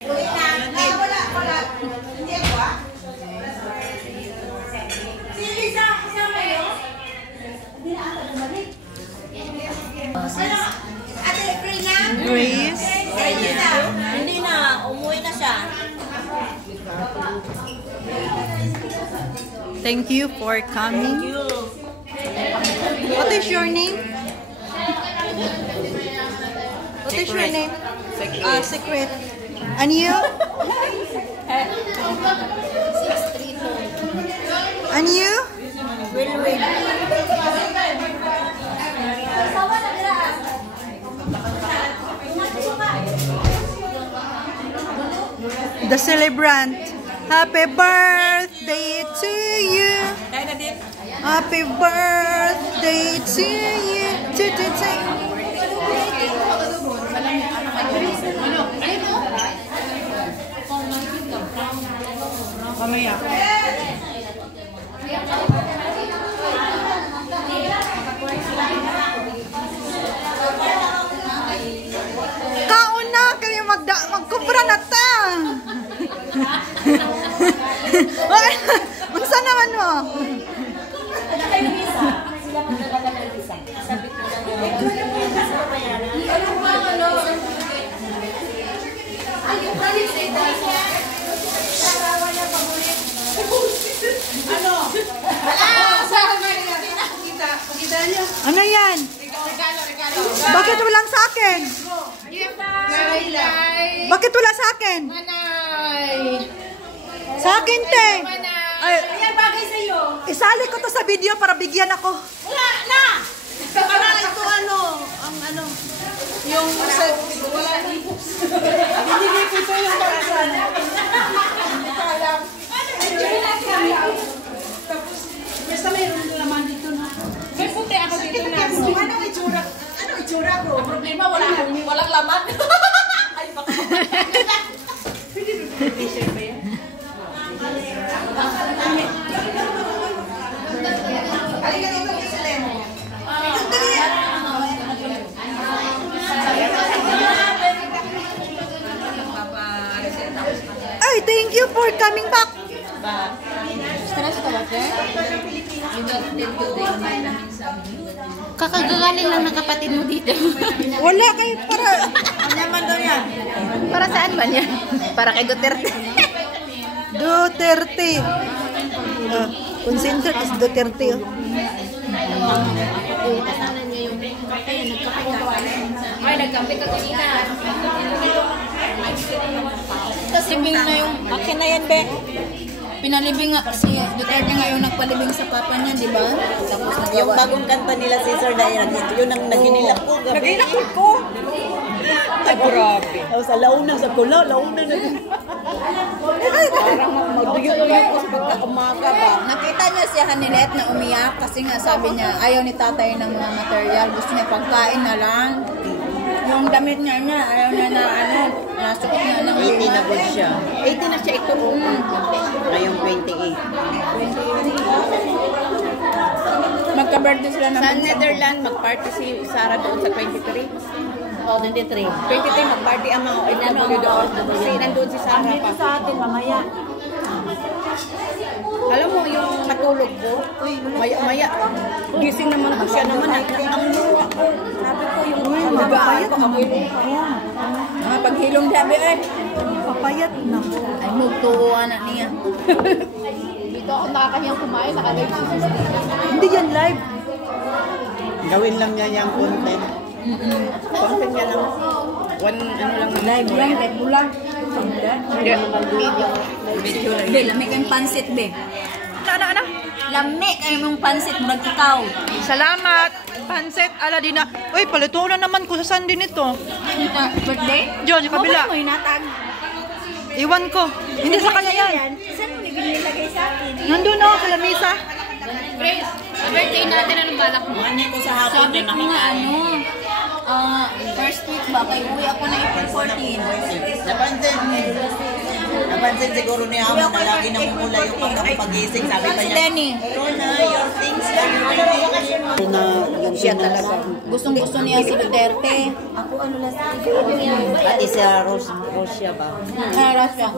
Grace. Hindi na, umuwi na siya. Thank you for coming. Thank you. What is your name? What is your name? Secret. And you? And you? Will. The celebrant. Happy birthday to you. Happy birthday to you. Mamaya. Kaon na kayo magkumpra na ta. Magsa naman mo? Ano yan? Bakit walang sa akin? Bakit wala sa akin? Sa akin, te. Ay, Bagay sa'yo. isali ko to sa video para bigyan ako. Wala na! Para ito yung wala na i-books. Hindi ko ito yung parasan. Hindi ko alam. Tapos, basta mayroon laman dito na. May puti ako dito na. Anong itsura? Anong itsura ko? Ang problema, walang laman. Ay, baka. T-shirt ba yan? Ay, thank you for coming back. Kakagagaling lang ng kapatid mo dito. Wala kayo para... Ano naman daw yan? Para saan man yan? Para kay Duterte. Duterte. Concentrate is Duterte. Ay, nagkape ka kanina. Libing na yung, akin na yan, be. Pinalibing nga, si Duterte nga yung nagpalibing sa papa niya, di ba? Tapos nagawa. Yung bagong kanta nila, Cesar Dayan, yun ang naginilap ko. Naginilap ko. Ay, grabe. Tapos alauna sa kula, launa na. Parang magduyo-duyo ko sa pagkakamaga ba. Nakita niya si Hanilet na umiyak kasi nga sabi niya, ayaw ni tatay ng mga material. Gusto niya pagkain na lang. Yung damit niya ayaw niya na nasuot niya ng 80 na po siya. 80 na siya ito. Ngayong 28. Magka-birthday sila ng Sa Netherlands, mag-party si Sarah doon sa 23. Oh, 23. 23 mag-party ang mga OFW doon. Kasi nandun si Sarah pa. Sa atin, mamaya. Alam mo, yung matulog ko, maya-maya, gising naman ko siya naman. Ang luwa ko. Sabi ko, yung magaan ko, amoy lupa. Mga paghilong dabi eh. Papayat na po. ay magtuwa na niya. Dito ako nakakahiyang kumain, nakalive si Sister. Hindi yan live. Gawin lang niya yung content. Content niya lang. Live lang. Video lang. Be, lamig ang pansit, be. Ano? Lamig ay mong pansit, murag ikaw. Salamat. Pansit, Aladina. Uy, palito na naman ko sa Sunday nito. Birthday? Diyon, sa kabila. Mo inatag. Iwan ko. Hindi sa kanya yan. Saan mo nilagay sa akin? Nandun ako sa lamisa. Grace, sa birthday natin, anong balak mo? Ano ko sa hapon Sabi ko nga, first week ba? Kaya uwi ako na April 14. Napansin. napansin siguro niya ako na lagi namumula yung pagkapagising. Sabi pa niya, Denny. Rona, your things are ready. Siya talaga. Gustong-gusto niya si Duterte. Pati sa Russia ba? Russia.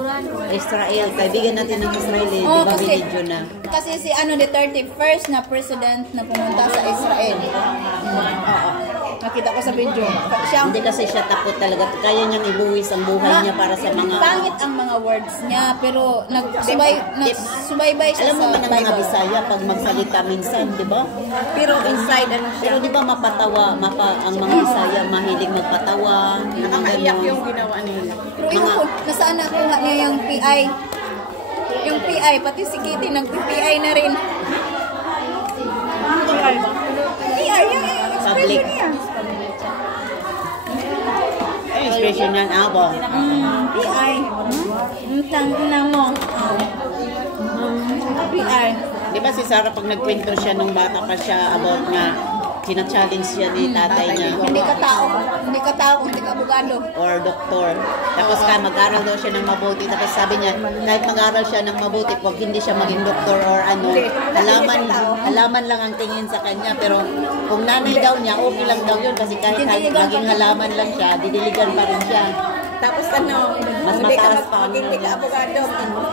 Israel, kaibigan natin ng Israel eh. Oo, Di ba kasi- binidyo na? Kasi si Duterte, first na president na pumunta sa Israel. Oo. Nakita ko sa video. Siya Hindi kasi siya takot talaga. Kaya niyang ibuwis ang buhay niya para sa mga... Pangit ang mga words niya, pero nagsubaybay siya Alam mo sa man ang mga Bible. Bisaya pag magsalita minsan, di ba? Pero inside, ano siya? Pero di ba mapatawa, ang mga Bisaya mahilig magpatawa. Nakakaiyak yung ginawa nila. Pero yung nasaan nakuha niya yung PI? Yung PI, pati si Kitty nag-PI na rin. PI, yung Public. expression niya. Expression yan, abong. PI. Tangina mo. PI. Di ba si Sarah pag nagkwento siya nung bata pa siya about nga china-challenge siya ni tatay niya Hindi ka tao, hindi ka abogado. or doktor. Tapos mag-aral daw siya ng mabuti. Tapos sabi niya, kahit mag-aral siya ng mabuti, pag hindi siya maging doktor or ano, halaman lang ang tingin sa kanya. Pero kung nanay daw niya, okay lang daw yun. Kasi kahit maging halaman lang siya, didiligan pa rin siya. Tapos Mas hindi ka mataas pa ang maging hindi ka abogado,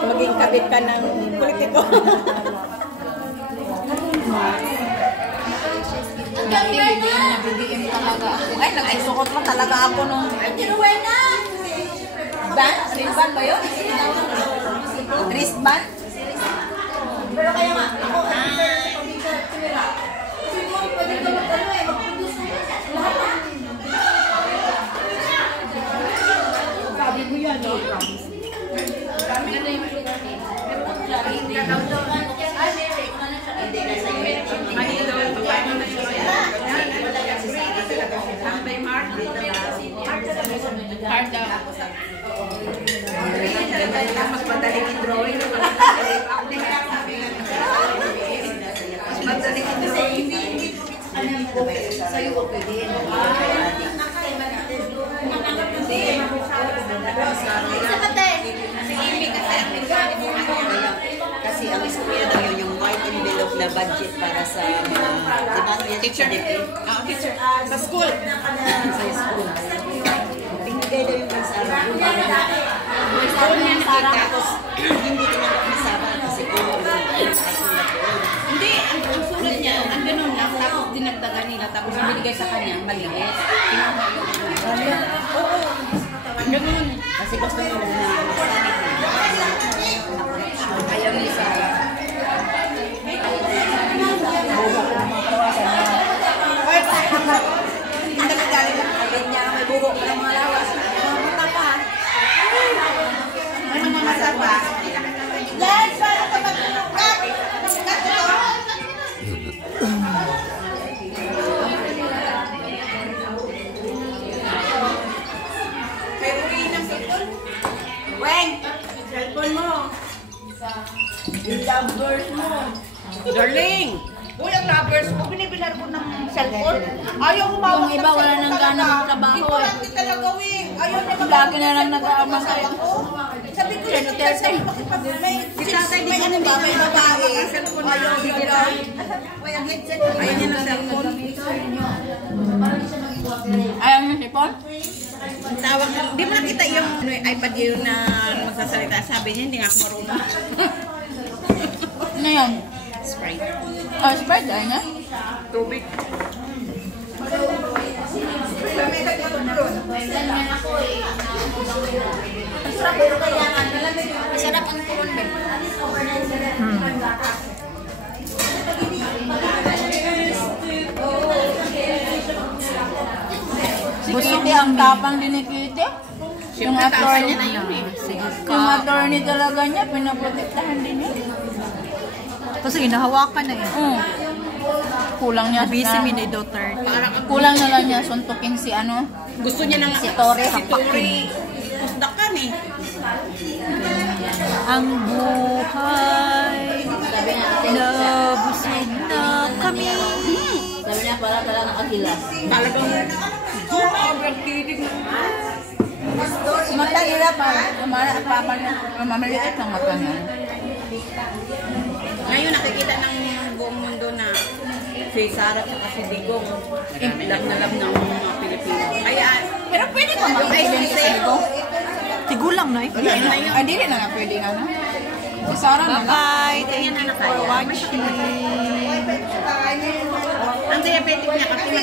maging kabit ka ng politiko. Dati BBM talaga ako. Ay, nagsusukot pa talaga ako nung... Band? Wristband ba yun? Wristband? Pero kaya nga, ako... Sabi mo yan, no? Mas madaling i-drawing. Mas madaling i-drawing. Sa'yo ko pwede. Kasi ang iskuya daw yun yung white envelope na budget para sa mga, di ba, teacher DP? Teacher, sa school. Sa school. Pinigay daw yung Sarah. Tapos, hindi tinanggap ni Sarah kasi kung Hindi, ang sulat niya, ang ganun lang, tapos dinagdagan nila, tapos binigay sa kanya, maliit. Ganun. kasi gusto nila na Ayaw ni Sarah. Dali-dali lang. Ayaw niya, may buhok pa ng mga lawas. Mga pa. Ano mga sapa? Let's go! Weng! Cellphone mo. Yung lovers mo. Darling! Uy, ang lovers ko, binibilar ko ng cellphone. Ayaw humawak Yung iba, wala nang gana magtrabaho eh. Importante talaga, Weng. Ayaw niya Lagi na lang nag-aamang sabi ko, sabi ko, may ano ba, may babae. Ayaw niya. Ayaw niya ng cellphone. Ayaw niyo sipon? Tawag, di mo nakita yung iPad yun na magsasalita. Sabi niya, hindi nga ako marunong. Ano yun? Sprite. Oh, Sprite, ayaw niya? Tubig. Masarap ang puron ba? Si Kitty, ang tapang din ni Kitty. Yung attorney na yun eh. Yung attorney talaga niya, pinaprotektahan din niya. Kasi inahawakan na eh. Kulang niya Busy mi ni Duterte. Kulang na lang niya suntukin si ano. Gusto niya nang Si Torres. Si Torres. Pusdakan eh. Ang buhay na busog na kami. sabi niya pala nakagilas. Talagang sobrang kilig. Mata nila pa, mamaliit ng mata niya. Ngayon nakikita ng buong mundo na si Sarah at si Digong love na love ng mga Pilipino. Kaya, Pero pwede ka mag-agency sa ligo? Tigulang na eh. Ay, di rin na nga pwede nga na. Si Sarah na. Bye! Thank you for watching. ang diabetic niya kasi